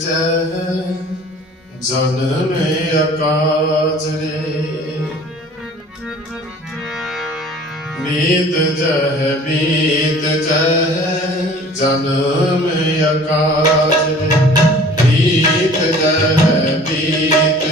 ਜੈ ਜਨਮ ਆਕਾਸ ਰੇ। ਮੀਤ ਜਹ ਮੀਤ ਜਨਮ ਆਕਾਸ ਰੇ। ਮੀਤ ਜਹ ਮੀਤ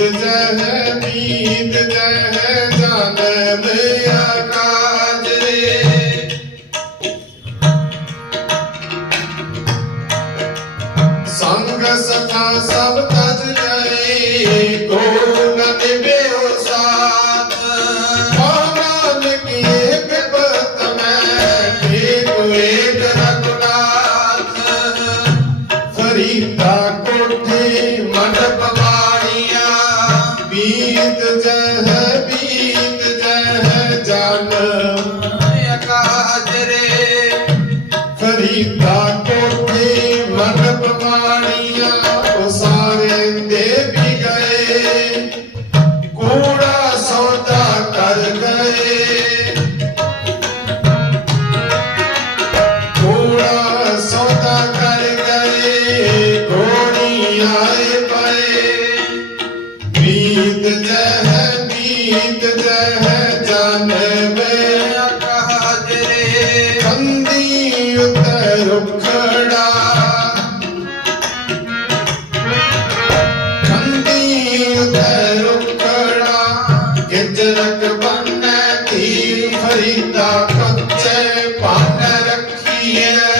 ਜਹ ਮੀਤ ਜਹ ਜਨਮ ਬਨਤ ਪਾਣੀਆਂ ਉਸਾਰੇ ਤੇ ਵੀ ਗਏ। ਕੂੜਾ ਸੌਦਾ ਕਰ ਗਏ। ਕੂੜਾ ਸੌਦਾ ਕਰ ਗਏ ਕੋਣੀ ਆਏ ਪਏ। ਬੀਤ ਜਹ ਬੀਤ ਜਹ ਜਾਣੇ ਨਾ ਕੱਚੇ ਪਾਣ ਰੱਖੀਏ।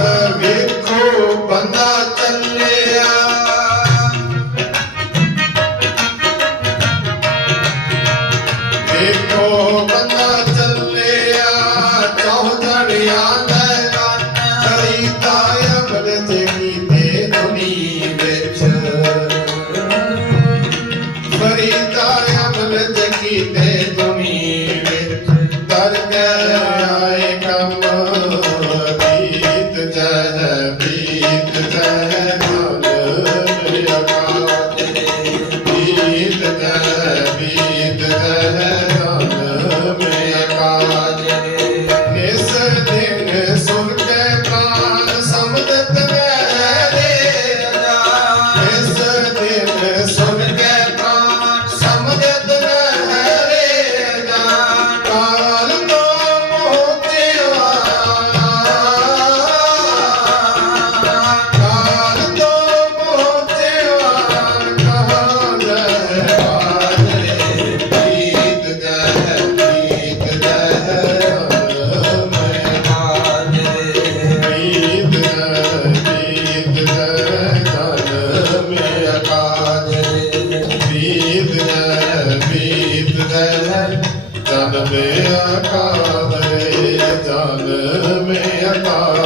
Amém. ಕಾಲ